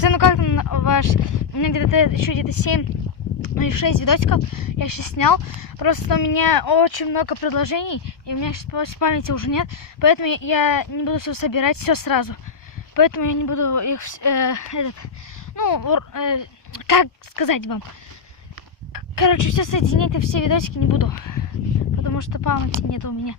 Пацаны, ну как там ваш... У меня где-то еще где-то 7 или 6 видосиков я сейчас снял. Просто у меня очень много предложений, и у меня сейчас памяти уже нет. Поэтому я не буду все собирать, все сразу. Поэтому я не буду их... как сказать вам? Короче, все соединять, все видосики не буду. Потому что памяти нет у меня.